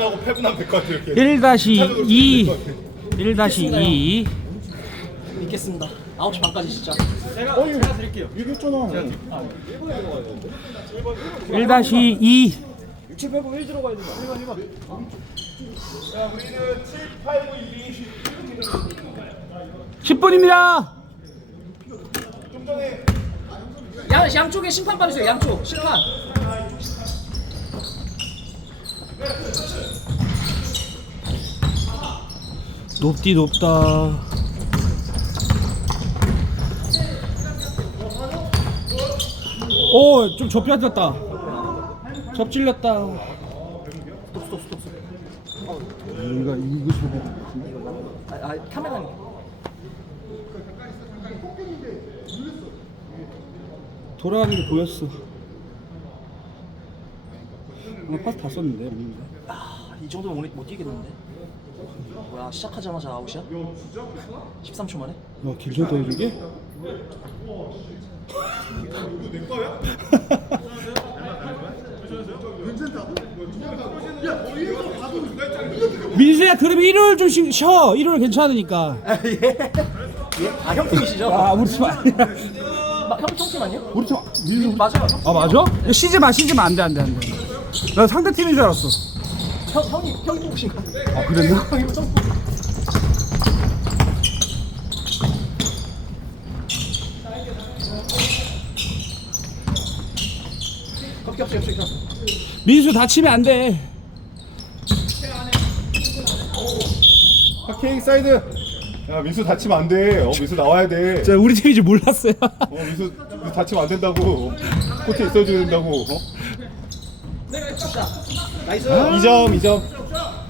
하고 패분하면 될것 같아 이렇게 1-2 1-2 믿겠습니다. 9시 반까지 진짜. 어이 제가 드릴게요. 얘기했잖아 1-2 789 1 들어가야 된다. 자 우리는 7, 8, 9, 2 10분입니다. 좀 전에 양, 양쪽에 심판 봐주세요. 양쪽. 심판. 높디 높다. 오좀 접혀졌다. 접질렸다. 이거 이거 소리 아, 아 카메라님. 돌아가는 게 보였어 아, 파스 다 썼는데 없는데. 아, 이 정도면 오늘 못 뛰겠는데. 뭐야 시작하자마자 아웃이야? 13초 만에? 야 길게 떠주게 민수야 그러면 일요일 좀 쉬- 쉬어 일요일 괜찮으니까 아형 팀이시죠? 아 우리 팀 아니야 마, 형 형팀 아니에요? 우리 팀 민수 맞아요. 아 맞아? 이거 쉬지 마 쉬지 마 안돼 안돼 안돼 나 상대 팀인 줄 알았어 형 형이 형이 거. 아 그랬나? 형이 좀 겹. 민수 다치면 안돼 하케이 사이드 야 민수 다치면 안 돼 어 민수 나와야 돼 자 우리 팀인 줄 몰랐어요 어, 민수, 민수 다치면 안 된다고 어? 코트에 있어줘야 된다고 어? 나이스. 2점 2점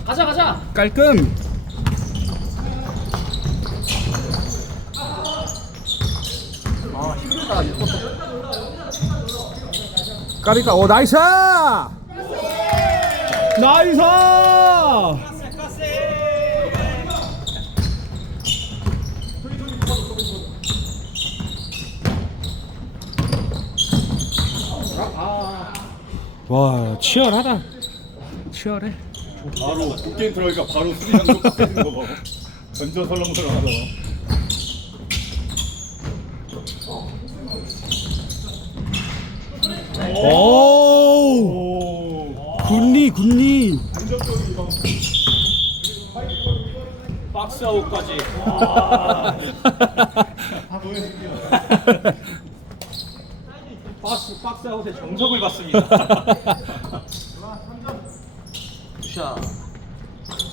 가자 가자. 깔끔 아 힘들다. 까리까 오 나이스 나이스 와 치열하다. 치열해? 바로 굿게임 들어가니까 바로 수비 장소 깎이는 거 봐. 전전 설렁설렁 하다가. 오! 오 굿리 굿리 박스아웃까지. 박스아웃의 정석을 봤습니다. 자.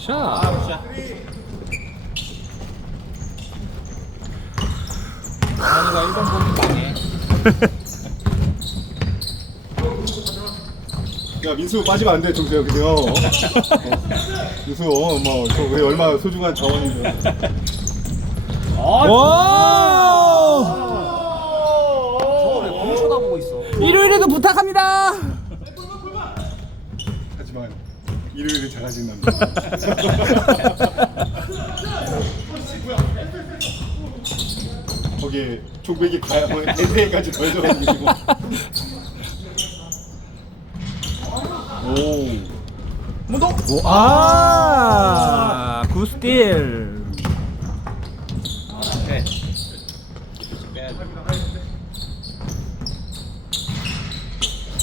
자 자. 아니가 1번 보는 방에 야 민수 빠지면 안 돼 정세요 그죠? 어? 어. 민수 어, 뭐저왜 얼마 소중한 자원인데 와 저왜 공 쳐다보고 있어? 일요일에도 부탁합니다. 하지만 일요일에 작아진 남자. 거기에 족백이 가야 뭐 엔세까지 더해져가지고. 오. 아 굿스틸 네.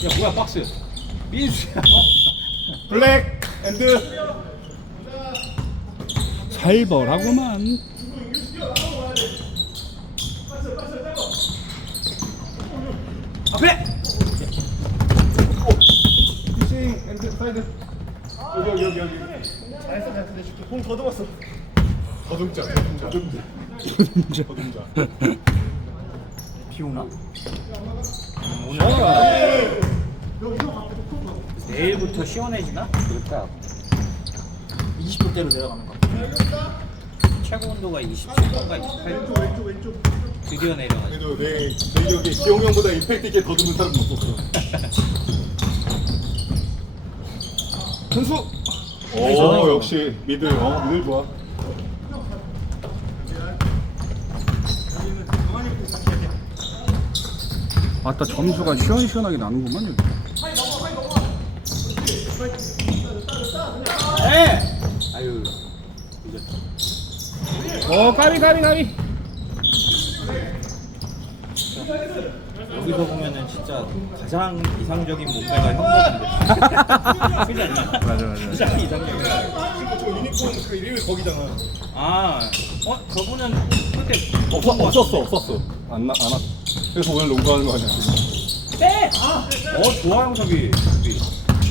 야 뭐야 박스. 민수야. 블랙 앤드 살벌하구만. 앞에 피싱 앤드 사이드 여기 여기 여기 여기. 잘했어 잘했어. 내 줄게. 공 더듬었어. 더듬자. 더듬자. 더듬자 비 오나? 내일부터 시원해지나? 그렇다 20도대로 내려가는 거. 최고 온도가 27도인가 28도. 드디어 내려가지 그래도 내, 내 기억에 기용 형보다 임팩트 있게 더듬은 사람은 없었어. 선수! 오 역시 미들 어 미들 좋아. 아따 점수가 시원시원하게 나는구만 여기 해. 아유. 어 까비 까비 까비. 여기서 보면은 진짜 가장 이상적인 몸매가 형거인데 맞아 맞아. 가장 이상적인. 그리고 저 유니폼 그 이름이 거기잖아. 아, 어 저분은 그때 어, 없어 없었어 없었어. 안나안 왔. 그래서 오늘 농구하는 거 아니야? 네. 아, 어 좋아 형섭이.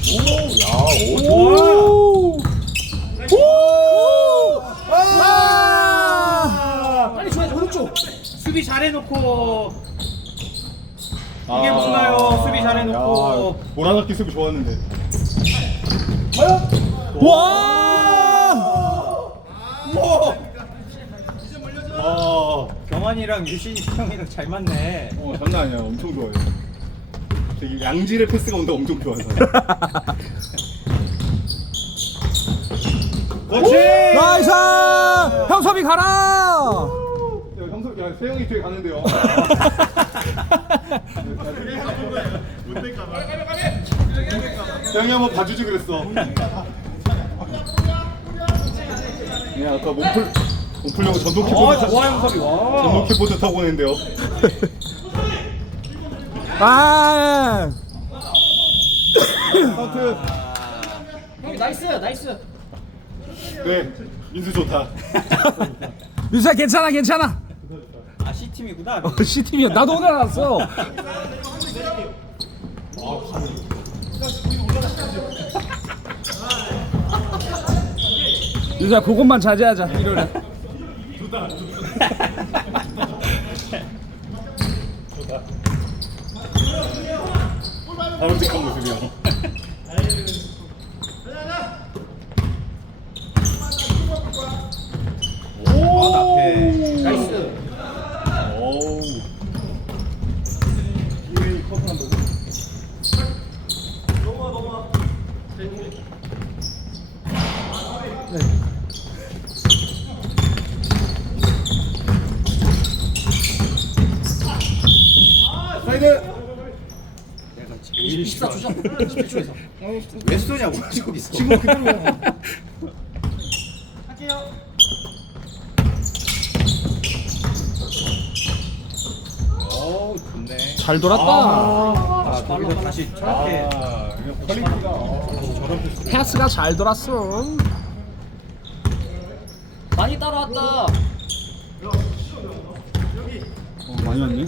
오, 야, 오, 오 좋아. 아! 빨리 줘야지 오른쪽. 수비 잘해놓고 아. 이게 뭔가요? 수비 잘해놓고. 야, 모라나키 수비 좋았는데. 와! 와, 경환이랑 유신이 형이랑 잘 맞네 어, 장난 아니야. 엄청 좋아요. 되게 양질의 패스가 온다 엄청 좋아서. 그렇지! 나이스! 형섭이 가라! 야, 형석, 야, 세영이 뒤에 가는데요. 세영이 한번 봐주지 그랬어. 야, 아까 몸풀 몸풀려고 전동 어 킥보드 좋아 형섭이 전동 와 킥보드 타고 오는데요. 아! 형 나이스 나이스. 네, 민수 좋다. 민수야 괜찮아 괜찮아. 아 C팀이구나. 어, C팀이야. 나도 오늘 알았어. 민수야 그것만 자제하자 일요일에. 바람직한 모습이야. 오 앞에 나이스. 오우. 사이드. 내가 제일 24초죠? 17초에서. 왜 쏘냐고 저기 있어 지금 그대로야. 어우 좋네 잘 돌았다 아 거기서 다시 저렇게 아, 이거 퀄리티가. 어. 저런 패스 패스가 잘 돌았어 많이 따라왔다. 어, 많이 왔네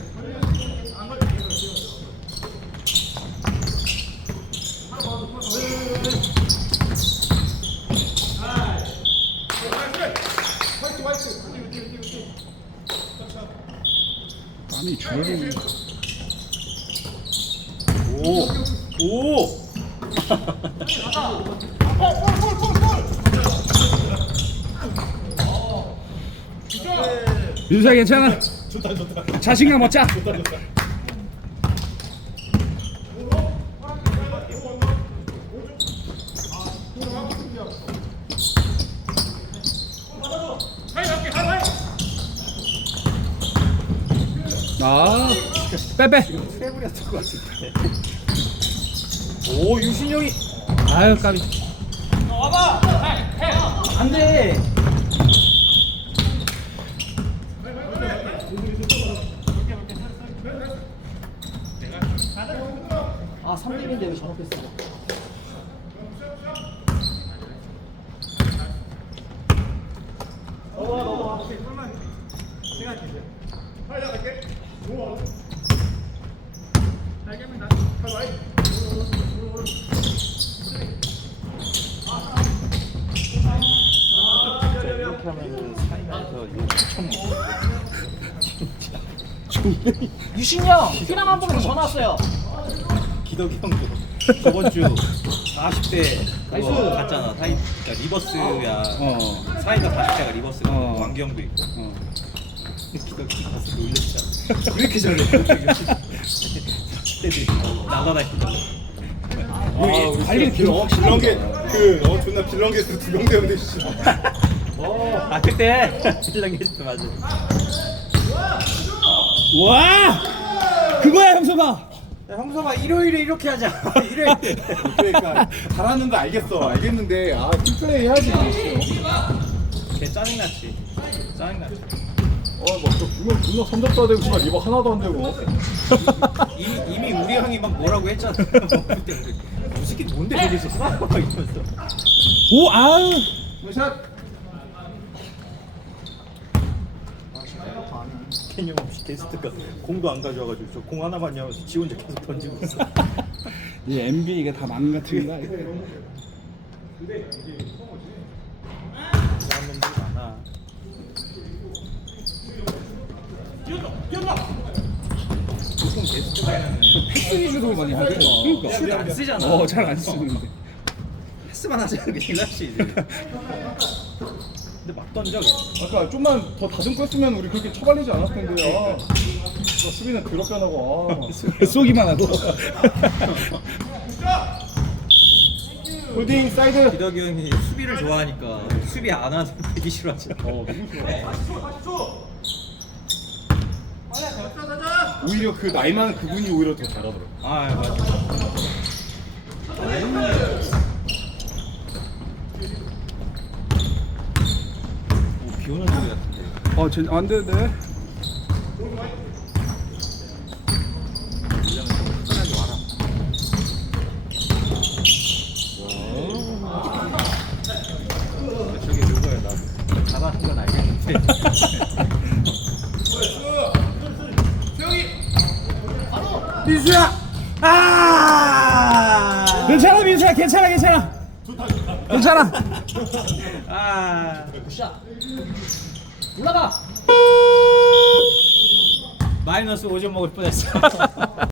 땀이 줄을 오! 오! 민수야 괜찮아 자신감 얻자 아 빼빼. 트래블이었을 것 같은데 오 유신영이. 아유 까비. 안돼. 아 3렙인데 왜 저런 패스? 진짜 이렇게 하면은 욕 유신이 형 피랑 한 번으로 전화 왔어요. 기덕이 형도 저번 주 40대 그거 갔잖아 사이 그러니까 리버스야 어. 사이가 40대가 리버스가 어. 왕경도 있고 어. 기덕이 가서 놀렸잖아 왜 이렇게 잘해. 40대들이 날아다니고 아, 관리 빌런 빌런 게 그 어, 존나 빌런 게스 두명 되는데 씨. 아 그때. 빌랑 게스트 맞아. 와! 그거야 형수가 야, 형섭아 일요일에 이렇게 하자. 일요일. 그러니까 잘하는 거 알겠어. 알겠는데 아 팀플레이 해야지. 걔 짜증났지. 짜증나. 어막저 분명 분명 선접도 되고 씨발 리버 하나도 안 되고 이미 이미 우리 형이 막 뭐라고 했잖아. 그때 우리 이 새끼 뭔데 저기서 쏴? 막 이러면서. 오 아우 샷 개념 없이 게스트가 공도 안 가져와가지고 저 공 하나만 하면서 지 혼자 계속 던지고 있어. 이 NBA가 다 망가뜨린다 그런 놈들 많아. 보통 게스트가는 패스 위주로 많이 하죠. 그러니까. 슛 안 쓰잖아. 어 잘 안 쓰는데. 패스만 그게 딜라시 이제. 근데 막 던져. 아까 좀만 더 다듬고 했으면 우리 그렇게 처발리지 않았을 텐데 아저 수비는 그렇게 안 하고 아. 쏘기만 하고. 홀딩 사이드. 기덕이 형이 수비를 좋아하니까 수비 안 하는 되게 싫어하지. 어 너무 좋아 오히려 그 나이 많은 그분이 오히려 더 잘하더라고 아 맞아. 오, 비 오는 소리 같은데. 어, 전, 안 되는데. 저게 누구야 나 잡아는 건 알겠는데. 민수야! 아! 괜찮아, 민수야, 괜찮아, 괜찮아. 괜찮아. 아. 올라가. 마이너스 5점 먹을 뻔했어.